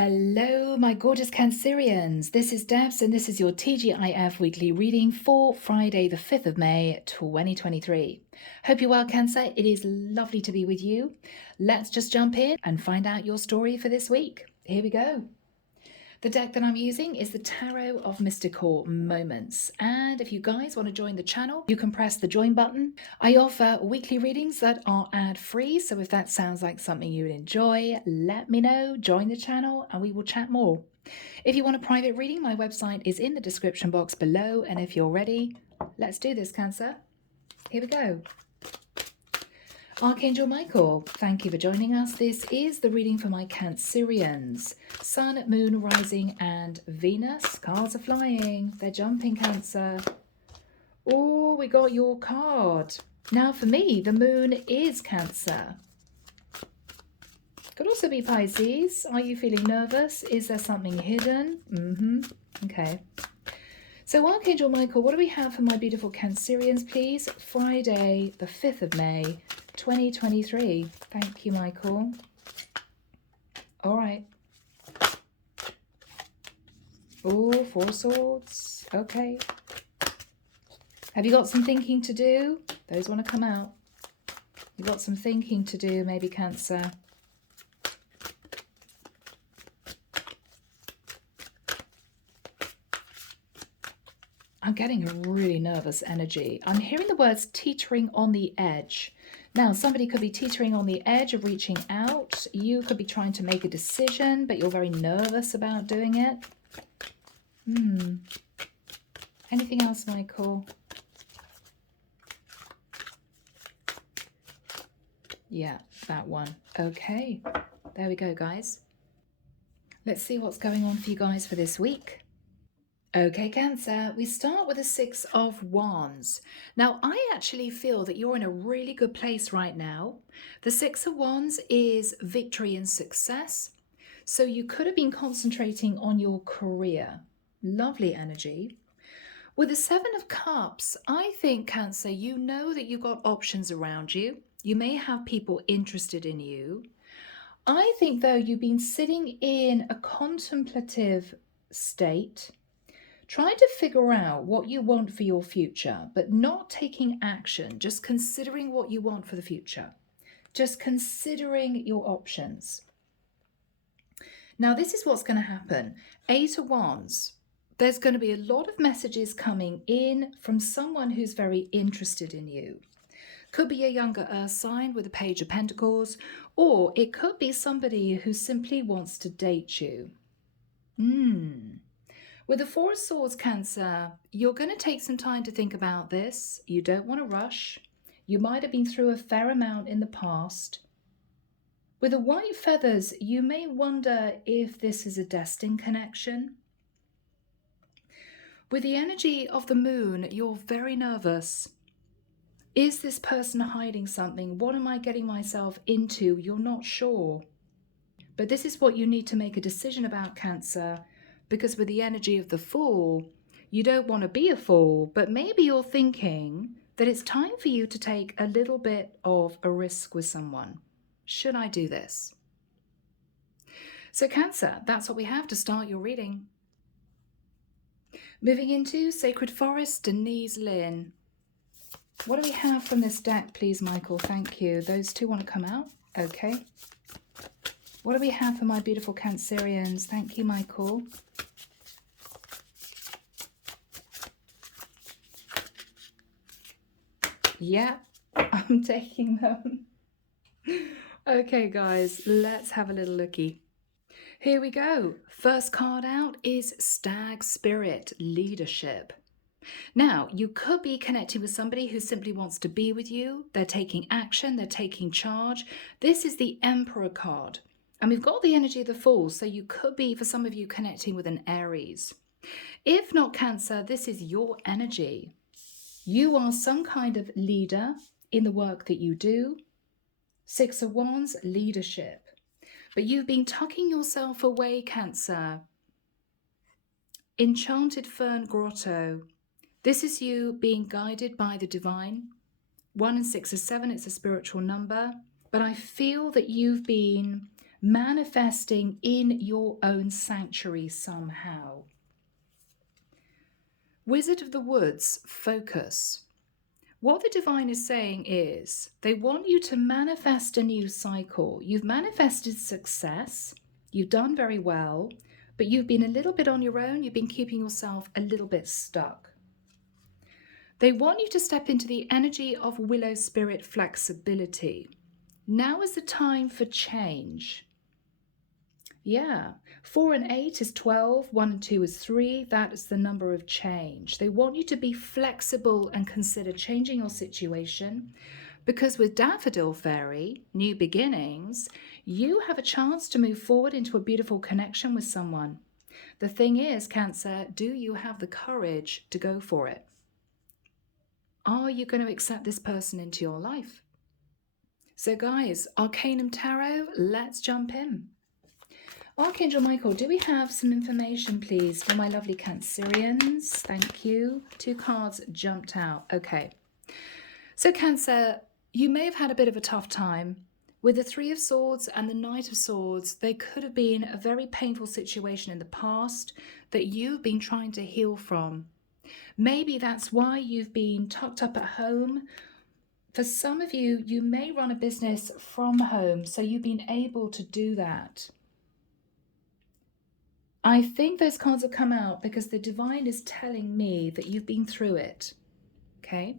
Hello, my gorgeous Cancerians. This is Debs, and this is your T.G.I.F weekly reading for Friday, the 5th of May, 2023. Hope you're well, Cancer. It is lovely to be with you. Let's just jump in and find out your story for this week. Here we go. The deck that I'm using is the Tarot of Mystical Moments. And if you guys want to join the channel, you can press the join button. I offer weekly readings that are ad-free, so if that sounds like something you would enjoy, let me know, join the channel, and we will chat more. If you want a private reading, my website is in the description box below, and if you're ready, let's do this, Cancer. Here we go. Archangel Michael, thank you for joining us. This is the reading for my Cancerians. Sun, Moon, Rising, and Venus. Cards are flying. They're jumping, Cancer. Oh, we got your card. Now for me, the Moon is Cancer. Could also be Pisces. Are you feeling nervous? Is there something hidden? Okay. So Archangel Michael, what do we have for my beautiful Cancerians, please? Friday, the 5th of May, 2023. Thank you, Michael. All right. Oh, 4 swords. Okay. Have you got some thinking to do? Those want to come out. You've got some thinking to do, maybe, Cancer. I'm getting a really nervous energy. I'm hearing the words teetering on the edge. Now, somebody could be teetering on the edge of reaching out. You could be trying to make a decision, but you're very nervous about doing it. Anything else, Michael? Yeah, that one. Okay, there we go, guys. Let's see what's going on for you guys for this week. Okay, Cancer, we start with the 6 of Wands. Now, I actually feel that you're in a really good place right now. The 6 of Wands is victory and success. So you could have been concentrating on your career. Lovely energy. With the 7 of Cups, I think, Cancer, you know that you've got options around you. You may have people interested in you. I think, though, you've been sitting in a contemplative state, trying to figure out what you want for your future, but not taking action, just considering what you want for the future, just considering your options. Now, this is what's going to happen. 8 of Wands. There's going to be a lot of messages coming in from someone who's very interested in you. Could be a younger earth sign with a Page of Pentacles, or it could be somebody who simply wants to date you. With the 4 of Swords, Cancer, you're going to take some time to think about this. You don't want to rush. You might have been through a fair amount in the past. With the White Feathers, you may wonder if this is a destined connection. With the energy of the Moon, you're very nervous. Is this person hiding something? What am I getting myself into? You're not sure. But this is what you need to make a decision about, Cancer. Because with the energy of the Fool, you don't want to be a fool, but maybe you're thinking that it's time for you to take a little bit of a risk with someone. Should I do this? So Cancer, that's what we have to start your reading. Moving into Sacred Forest, Denise, Linn. What do we have from this deck, please, Michael? Thank you. Those two want to come out? Okay. What do we have for my beautiful Cancerians? Thank you, Michael. Yeah, I'm taking them. Okay, guys, let's have a little looky. Here we go. First card out is Stag Spirit, Leadership. Now, you could be connecting with somebody who simply wants to be with you. They're taking action. They're taking charge. This is the Emperor card. And we've got the energy of the Fool, so you could be, for some of you, connecting with an Aries. If not, Cancer, this is your energy. You are some kind of leader in the work that you do. 6 of Wands, leadership. But you've been tucking yourself away, Cancer. Enchanted Fern Grotto. This is you being guided by the divine. 1 and 6 are 7, it's a spiritual number. But I feel that you've been manifesting in your own sanctuary somehow. Wizard of the Woods, focus. What the divine is saying is they want you to manifest a new cycle. You've manifested success. You've done very well, but you've been a little bit on your own. You've been keeping yourself a little bit stuck. They want you to step into the energy of willow spirit flexibility. Now is the time for change. Yeah, 4 and 8 is 12, 1 and 2 is 3. That is the number of change. They want you to be flexible and consider changing your situation, because with Daffodil Fairy, new beginnings, you have a chance to move forward into a beautiful connection with someone. The thing is, Cancer, do you have the courage to go for it? Are you going to accept this person into your life? So guys, Arcanum Tarot, let's jump in. Archangel Michael, do we have some information, please, for my lovely Cancerians? Thank you. 2 cards jumped out. Okay. So Cancer, you may have had a bit of a tough time. With the 3 of Swords and the Knight of Swords, they could have been a very painful situation in the past that you've been trying to heal from. Maybe that's why you've been tucked up at home. For some of you, you may run a business from home, so you've been able to do that. I think those cards have come out because the divine is telling me that you've been through it. Okay.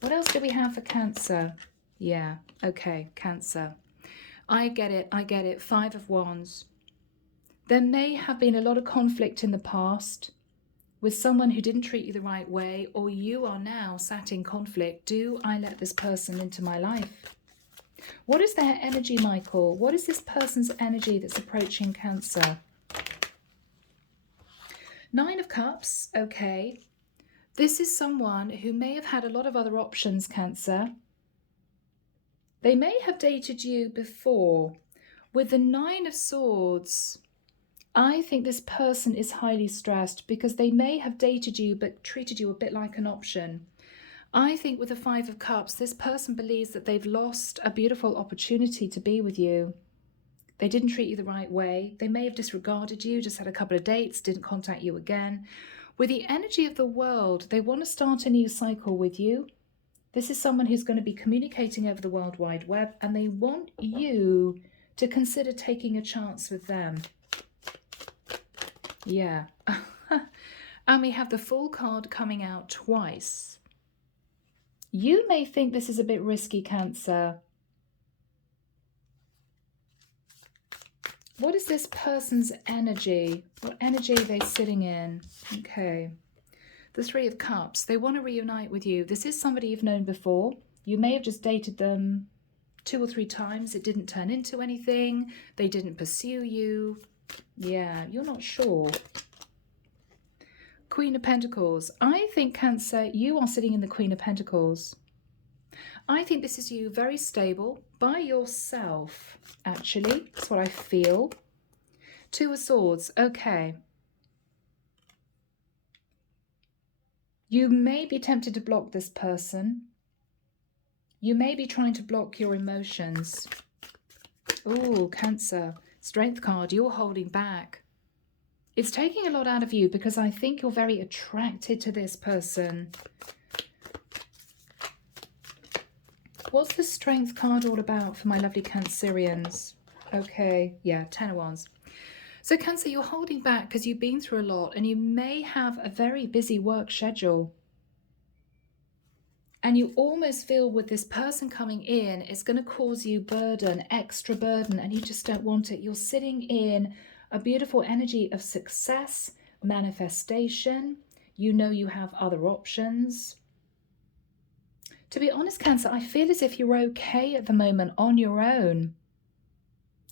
What else do we have for Cancer? Yeah. Okay. Cancer. I get it. I get it. 5 of Wands. There may have been a lot of conflict in the past with someone who didn't treat you the right way, or you are now sat in conflict. Do I let this person into my life? What is their energy, Michael? What is this person's energy that's approaching Cancer? 9 of Cups, okay. This is someone who may have had a lot of other options, Cancer. They may have dated you before. With the 9 of Swords, I think this person is highly stressed because they may have dated you but treated you a bit like an option. I think with the 5 of Cups, this person believes that they've lost a beautiful opportunity to be with you. They didn't treat you the right way. They may have disregarded you, just had a couple of dates, didn't contact you again. With the energy of the world, they want to start a new cycle with you. This is someone who's going to be communicating over the World Wide Web, and they want you to consider taking a chance with them. Yeah. And we have the Fool card coming out twice. You may think this is a bit risky, Cancer. What is this person's energy? What energy are they sitting in? Okay. The 3 of Cups. They want to reunite with you. This is somebody you've known before. You may have just dated them 2 or 3 times. It didn't turn into anything. They didn't pursue you. Yeah, you're not sure. Queen of Pentacles. I think, Cancer, you are sitting in the Queen of Pentacles. I think this is you, very stable, by yourself, actually. That's what I feel. 2 of Swords. Okay. You may be tempted to block this person. You may be trying to block your emotions. Oh, Cancer. Strength card. You're holding back. It's taking a lot out of you because I think you're very attracted to this person. What's the Strength card all about for my lovely Cancerians? Okay, yeah, 10 of Wands. So Cancer, you're holding back because you've been through a lot and you may have a very busy work schedule. And you almost feel with this person coming in, it's going to cause you burden, extra burden, and you just don't want it. You're sitting in a beautiful energy of success, manifestation. You know you have other options. To be honest, Cancer, I feel as if you're okay at the moment on your own.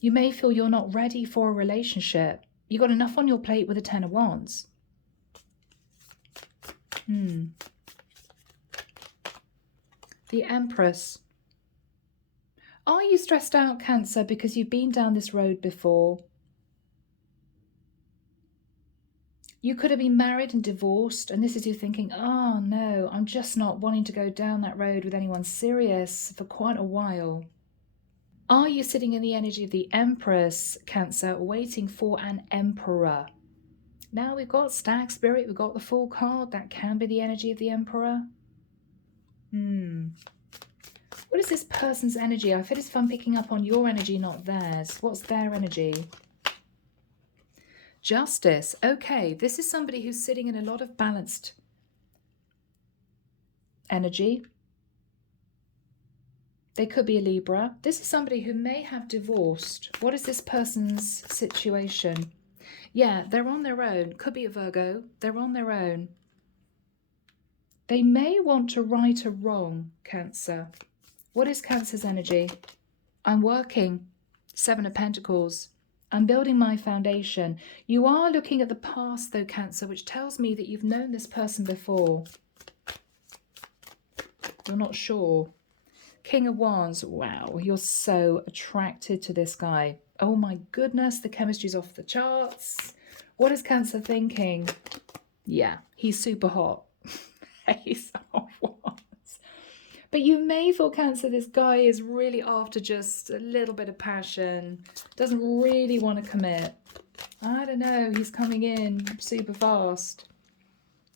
You may feel you're not ready for a relationship. You've got enough on your plate with the 10 of Wands. The Empress. Are you stressed out, Cancer, because you've been down this road before? You could have been married and divorced, and this is you thinking, oh no, I'm just not wanting to go down that road with anyone serious for quite a while. Are you sitting in the energy of the Empress, Cancer, waiting for an Emperor? Now we've got Stag Spirit, we've got the Fool card. That can be the energy of the Emperor. What is this person's energy? I feel as if I'm picking up on your energy, not theirs. What's their energy? Justice. Okay, this is somebody who's sitting in a lot of balanced energy. They could be a Libra. This is somebody who may have divorced. What is this person's situation? Yeah, they're on their own. Could be a Virgo. They're on their own. They may want to right a wrong, Cancer. What is Cancer's energy? I'm working. 7 of Pentacles. I'm building my foundation. You are looking at the past, though, Cancer, which tells me that you've known this person before. You're not sure. King of Wands. Wow, you're so attracted to this guy. Oh my goodness, the chemistry's off the charts. What is Cancer thinking? Yeah, he's super hot. Ace of Wands. But you may feel, Cancer, this guy is really after just a little bit of passion. Doesn't really want to commit. I don't know, he's coming in super fast.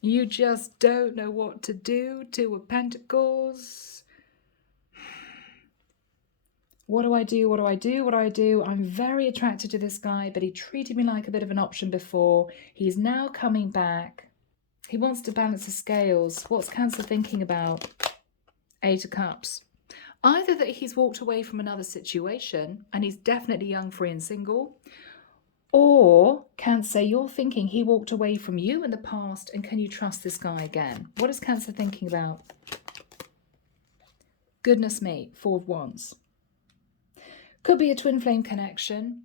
You just don't know what to do. 2 of Pentacles. What do I do? What do I do? What do I do? I'm very attracted to this guy, but he treated me like a bit of an option before. He's now coming back. He wants to balance the scales. What's Cancer thinking about? 8 of Cups. Either that he's walked away from another situation and he's definitely young, free and single, or Cancer, you're thinking he walked away from you in the past and can you trust this guy again? What is Cancer thinking about? Goodness me, 4 of Wands. Could be a twin flame connection.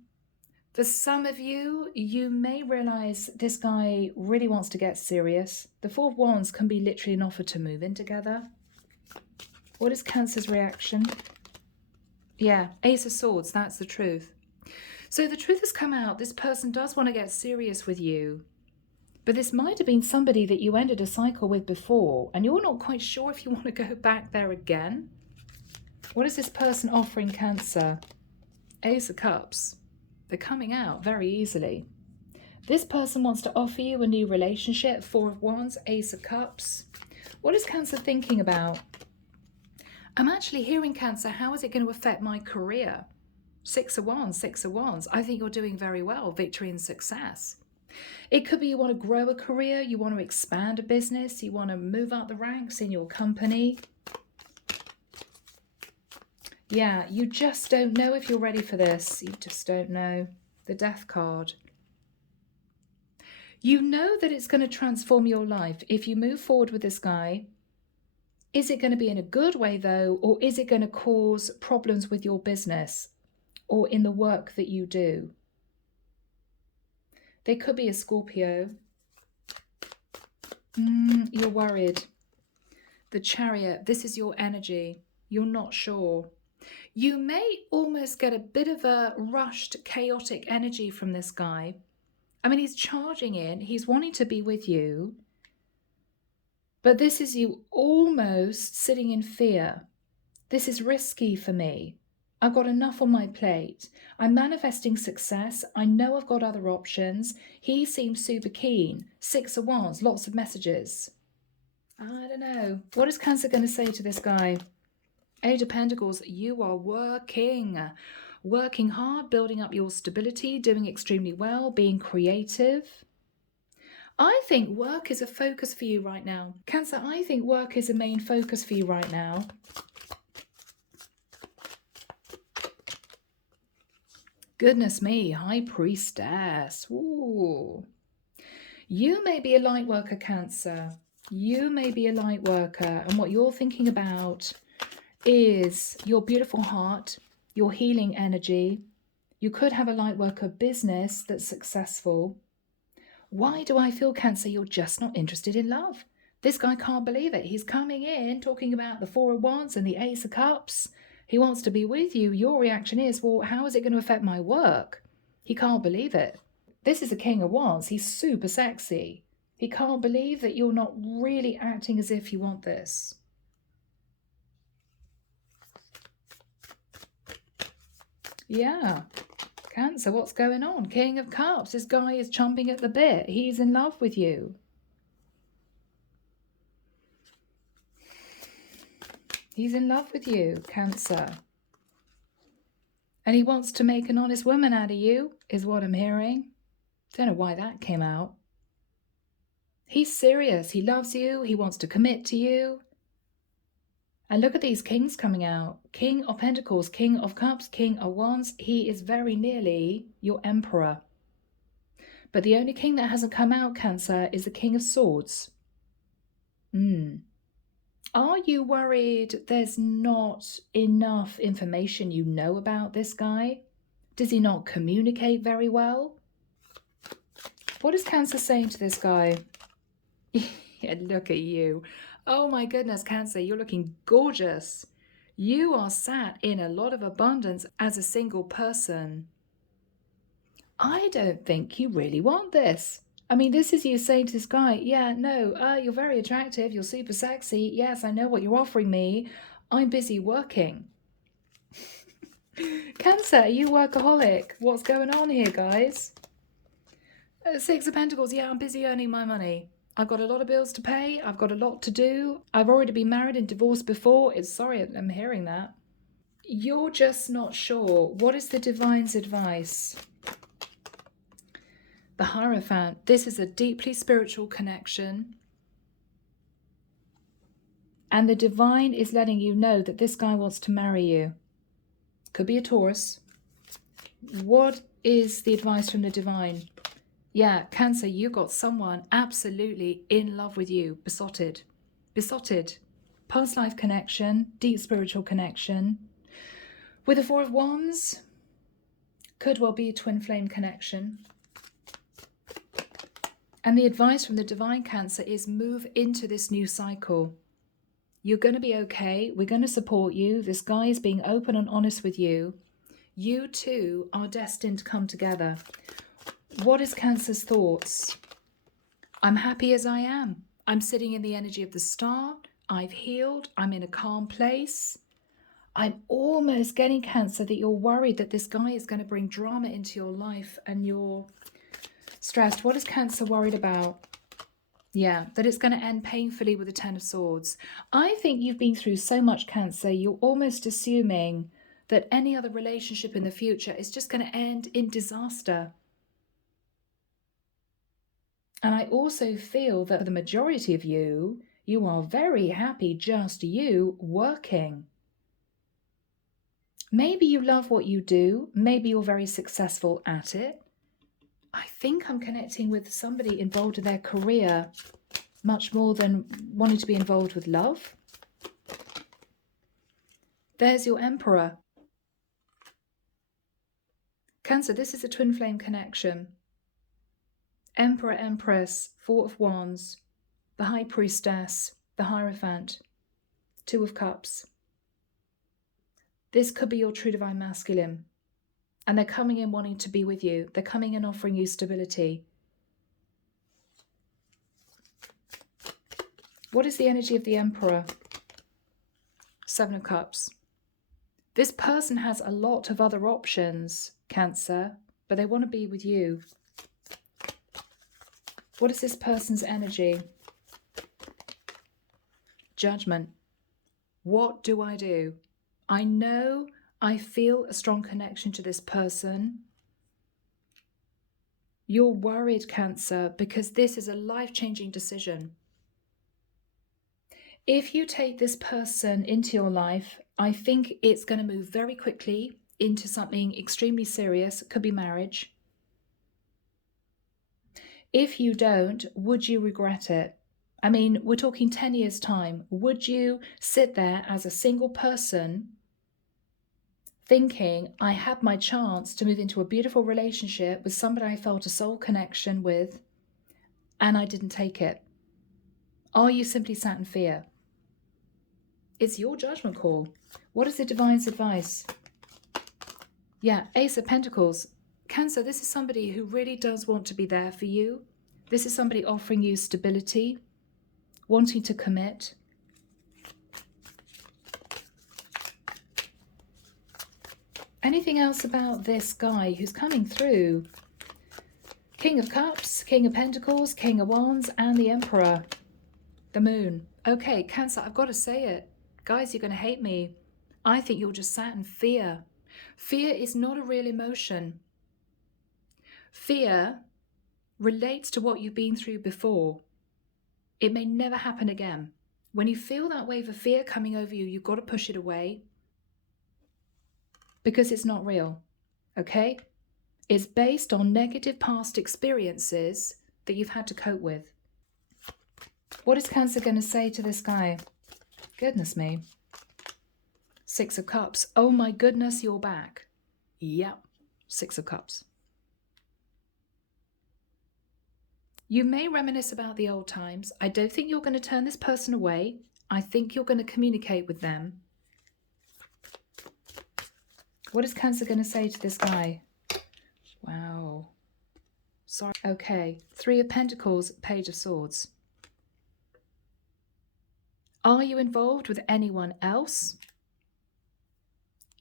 For some of you, you may realize this guy really wants to get serious. The 4 of Wands can be literally an offer to move in together. What is Cancer's reaction? Yeah, Ace of Swords, that's the truth. So the truth has come out. This person does want to get serious with you. But this might have been somebody that you ended a cycle with before, and you're not quite sure if you want to go back there again. What is this person offering, Cancer? Ace of Cups. They're coming out very easily. This person wants to offer you a new relationship. 4 of Wands, Ace of Cups. What is Cancer thinking about? I'm actually hearing, Cancer, how is it going to affect my career? 6 of Wands, 6 of Wands. I think you're doing very well. Victory and success. It could be you want to grow a career, you want to expand a business, you want to move up the ranks in your company. Yeah, you just don't know if you're ready for this. You just don't know. The Death card. You know that it's going to transform your life if you move forward with this guy. Is it going to be in a good way, though, or is it going to cause problems with your business or in the work that you do? They could be a Scorpio. You're worried. The Chariot, this is your energy. You're not sure. You may almost get a bit of a rushed, chaotic energy from this guy. I mean, he's charging in. He's wanting to be with you. But this is you almost sitting in fear. This is risky for me. I've got enough on my plate. I'm manifesting success. I know I've got other options. He seems super keen. 6 of Wands, lots of messages. I don't know. What is Cancer going to say to this guy? 8 of Pentacles, you are working hard, building up your stability, doing extremely well, being creative. I think work is a focus for you right now. Cancer, I think work is a main focus for you right now. Goodness me, High Priestess. Ooh. You may be a light worker, Cancer. You may be a light worker, and what you're thinking about is your beautiful heart, your healing energy. You could have a light worker business that's successful. Why do I feel, Cancer, you're just not interested in love? This guy can't believe it. He's coming in talking about the 4 of Wands and the Ace of Cups. He wants to be with you. Your reaction is, well, how is it going to affect my work? He can't believe it. This is a King of Wands. He's super sexy. He can't believe that you're not really acting as if you want this. Yeah. Cancer, what's going on? King of Cups. This guy is chomping at the bit. He's in love with you. He's in love with you, Cancer. And he wants to make an honest woman out of you, is what I'm hearing. Don't know why that came out. He's serious. He loves you. He wants to commit to you. And look at these kings coming out. King of Pentacles, King of Cups, King of Wands. He is very nearly your Emperor. But the only king that hasn't come out, Cancer, is the King of Swords. Are you worried there's not enough information you know about this guy? Does he not communicate very well? What is Cancer saying to this guy? Yeah, look at you. Oh my goodness, Cancer, you're looking gorgeous. You are sat in a lot of abundance as a single person. I don't think you really want this. I mean, this is you saying to this guy, yeah, no, you're very attractive, you're super sexy. Yes, I know what you're offering me. I'm busy working. Cancer, are you workaholic? What's going on here, guys? Six of Pentacles, yeah, I'm busy earning my money. I've got a lot of bills to pay. I've got a lot to do. I've already been married and divorced before. Sorry, I'm hearing that. You're just not sure. What is the Divine's advice? The Hierophant. This is a deeply spiritual connection. And the Divine is letting you know that this guy wants to marry you. Could be a Taurus. What is the advice from the Divine? Yeah, Cancer, you got someone absolutely in love with you. Besotted. Besotted. Past life connection. Deep spiritual connection. With the Four of Wands, could well be a twin flame connection. And the advice from the Divine, Cancer, is move into this new cycle. You're going to be okay. We're going to support you. This guy is being open and honest with you. You two are destined to come together. What is Cancer's thoughts? I'm happy as I am. I'm sitting in the energy of the star. I've healed. I'm in a calm place. I'm almost getting, Cancer, that you're worried that this guy is going to bring drama into your life and you're stressed. What is Cancer worried about? Yeah, that it's going to end painfully with the Ten of Swords. I think you've been through so much, Cancer, you're almost assuming that any other relationship in the future is just going to end in disaster. And I also feel that for the majority of you, you are very happy just you working. Maybe you love what you do. Maybe you're very successful at it. I think I'm connecting with somebody involved in their career much more than wanting to be involved with love. There's your Emperor. Cancer, this is a twin flame connection. Emperor, Empress, Four of Wands, the High Priestess, the Hierophant, Two of Cups. This could be your true divine masculine. And they're coming in wanting to be with you. They're coming in offering you stability. What is the energy of the Emperor? Seven of Cups. This person has a lot of other options, Cancer, but they want to be with you. What is this person's energy? Judgment. What do I do? I know I feel a strong connection to this person. You're worried, Cancer, because this is a life-changing decision. If you take this person into your life, I think it's going to move very quickly into something extremely serious. It could be marriage. If you don't, would you regret it? I mean, we're talking 10 years' time. Would you sit there as a single person thinking, I had my chance to move into a beautiful relationship with somebody I felt a soul connection with, and I didn't take it? Are you simply sat in fear? It's your judgment call. What is the Divine's advice? Yeah, Ace of Pentacles. Cancer, this is somebody who really does want to be there for you. This is somebody offering you stability, wanting to commit. Anything else about this guy who's coming through? King of Cups, King of Pentacles, King of Wands, and the Emperor. The Moon. Okay, Cancer, I've got to say it. Guys, you're going to hate me. I think you're just sat in fear. Fear is not a real emotion. Fear relates to what you've been through before. It may never happen again. When you feel that wave of fear coming over you, you've got to push it away because it's not real, okay? It's based on negative past experiences that you've had to cope with. What is Cancer going to say to this guy? Goodness me. Six of Cups. Oh my goodness, you're back. Yep, Six of Cups. You may reminisce about the old times. I don't think you're going to turn this person away. I think you're going to communicate with them. What is Cancer going to say to this guy? Wow. Sorry. Okay. Three of Pentacles, Page of Swords. Are you involved with anyone else?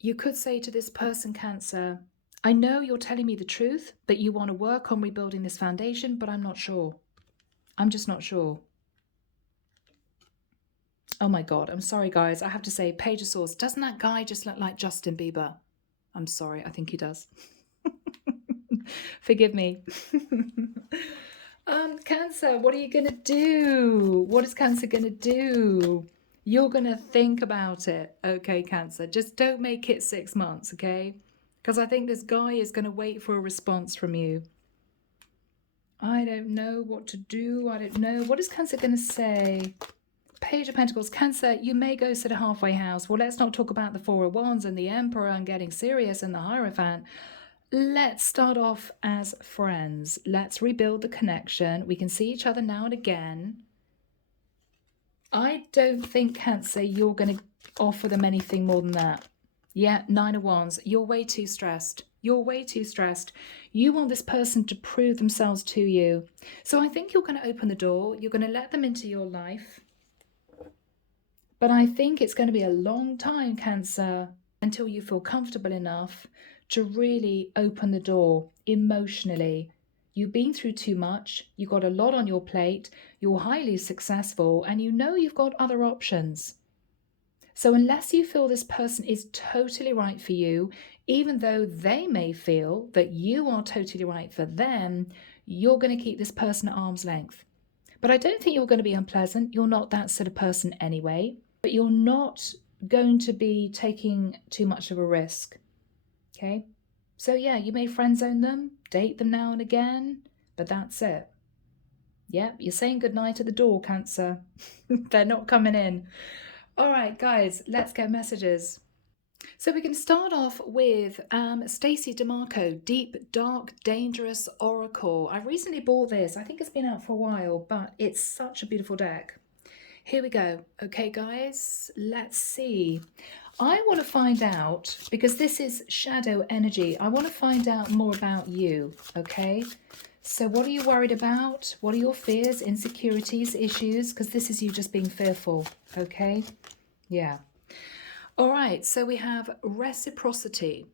You could say to this person, Cancer, I know you're telling me the truth, but you want to work on rebuilding this foundation, but I'm not sure. I'm just not sure. Oh my God. I'm sorry, guys. I have to say, Page of Swords. Doesn't that guy just look like Justin Bieber? I'm sorry. I think he does. Forgive me. Cancer, what are you going to do? What is Cancer going to do? You're going to think about it. Okay, Cancer. Just don't make it 6 months, okay? Because I think this guy is going to wait for a response from you. I don't know what to do. I don't know. What is Cancer going to say? Page of Pentacles. Cancer, you may go to the halfway house. Well, let's not talk about the Four of Wands and the Emperor and getting serious and the Hierophant. Let's start off as friends. Let's rebuild the connection. We can see each other now and again. I don't think, Cancer, you're going to offer them anything more than that. Yeah, Nine of Wands. You're way too stressed. You're way too stressed. You want this person to prove themselves to you. So I think you're going to open the door. You're going to let them into your life. But I think it's going to be a long time, Cancer, until you feel comfortable enough to really open the door emotionally. You've been through too much. You've got a lot on your plate. You're highly successful and you know you've got other options. So unless you feel this person is totally right for you, even though they may feel that you are totally right for them, you're going to keep this person at arm's length. But I don't think you're going to be unpleasant. You're not that sort of person anyway. But you're not going to be taking too much of a risk. Okay? So yeah, you may friend zone them, date them now and again, but that's it. Yep, you're saying goodnight at the door, Cancer. They're not coming in. All right, guys, let's get messages. So we can start off with Stacey DeMarco, Deep, Dark, Dangerous Oracle. I recently bought this. I think it's been out for a while, but it's such a beautiful deck. Here we go. Okay, guys, let's see. I want to find out, because this is shadow energy, I want to find out more about you, okay? So what are you worried about? What are your fears, insecurities, issues? Because this is you just being fearful, okay? Yeah. All right, so we have reciprocity.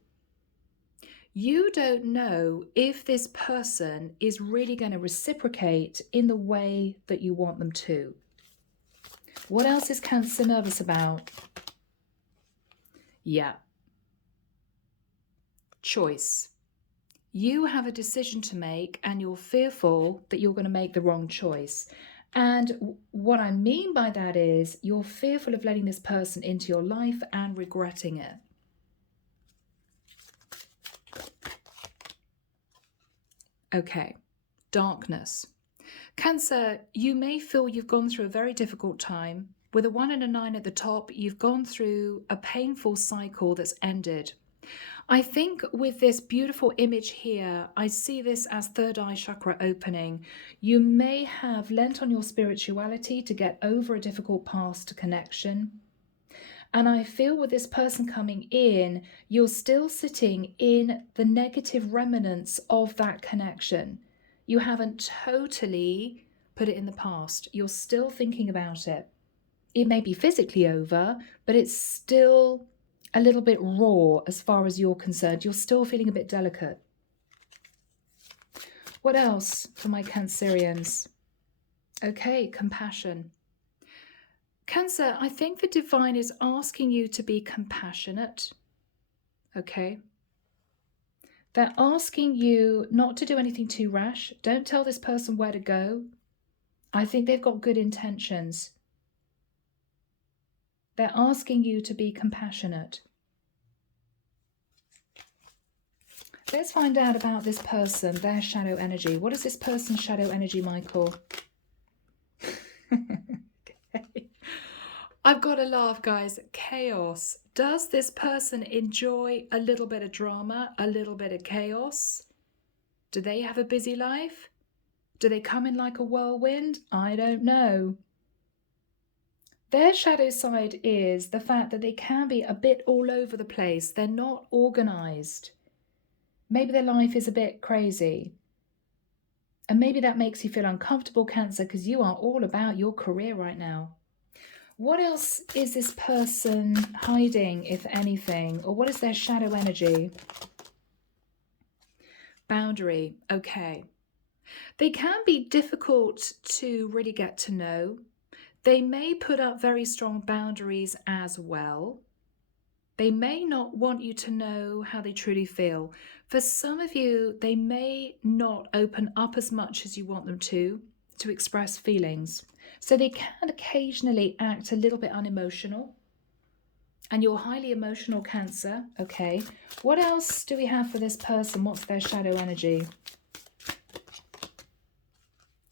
You don't know if this person is really going to reciprocate in the way that you want them to. What else is Cancer nervous about? Yeah. Choice. You have a decision to make and you're fearful that you're going to make the wrong choice. And what I mean by that is you're fearful of letting this person into your life and regretting it. Okay, darkness. Cancer, you may feel you've gone through a very difficult time. With a 1 and a 9 at the top, you've gone through a painful cycle that's ended. I think with this beautiful image here, I see this as third eye chakra opening. You may have lent on your spirituality to get over a difficult past connection. And I feel with this person coming in, you're still sitting in the negative remnants of that connection. You haven't totally put it in the past. You're still thinking about it. It may be physically over, but it's still a little bit raw as far as you're concerned. You're still feeling a bit delicate. What else for my Cancerians? Okay, compassion. Cancer, I think the divine is asking you to be compassionate. Okay. They're asking you not to do anything too rash. Don't tell this person where to go. I think they've got good intentions. They're asking you to be compassionate. Let's find out about this person, their shadow energy. What is this person's shadow energy, Michael? Okay. I've got to laugh, guys. Chaos. Does this person enjoy a little bit of drama, a little bit of chaos? Do they have a busy life? Do they come in like a whirlwind? I don't know. Their shadow side is the fact that they can be a bit all over the place. They're not organized. Maybe their life is a bit crazy. And maybe that makes you feel uncomfortable, Cancer, because you are all about your career right now. What else is this person hiding, if anything? Or what is their shadow energy? Boundary. Okay. They can be difficult to really get to know. They may put up very strong boundaries as well. They may not want you to know how they truly feel. For some of you, they may not open up as much as you want them to express feelings. So they can occasionally act a little bit unemotional. And you're highly emotional, Cancer. Okay. What else do we have for this person? What's their shadow energy?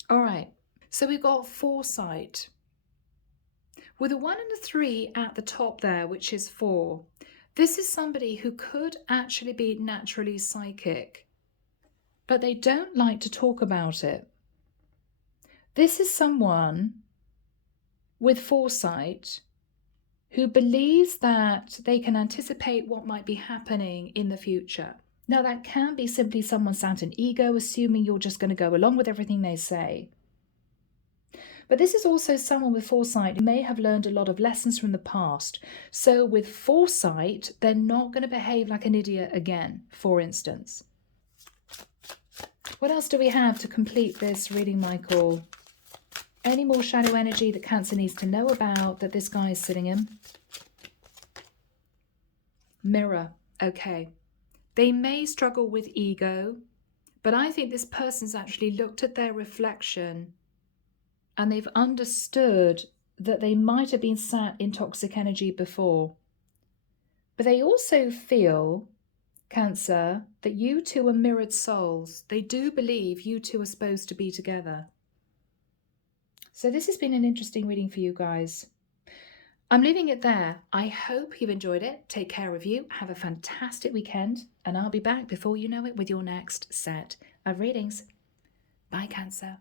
All right. So we've got foresight. With a 1 and a 3 at the top there, which is 4, this is somebody who could actually be naturally psychic, but they don't like to talk about it. This is someone with foresight who believes that they can anticipate what might be happening in the future. Now, that can be simply someone sat in ego, assuming you're just going to go along with everything they say. But this is also someone with foresight who may have learned a lot of lessons from the past. So with foresight, they're not going to behave like an idiot again, for instance. What else do we have to complete this reading, Michael? Any more shadow energy that Cancer needs to know about that this guy is sitting in? Mirror. Okay. They may struggle with ego, but I think this person's actually looked at their reflection and they've understood that they might have been sat in toxic energy before. But they also feel, Cancer, that you two are mirrored souls. They do believe you two are supposed to be together. So this has been an interesting reading for you guys. I'm leaving it there. I hope you've enjoyed it. Take care of you. Have a fantastic weekend. And I'll be back before you know it with your next set of readings. Bye, Cancer.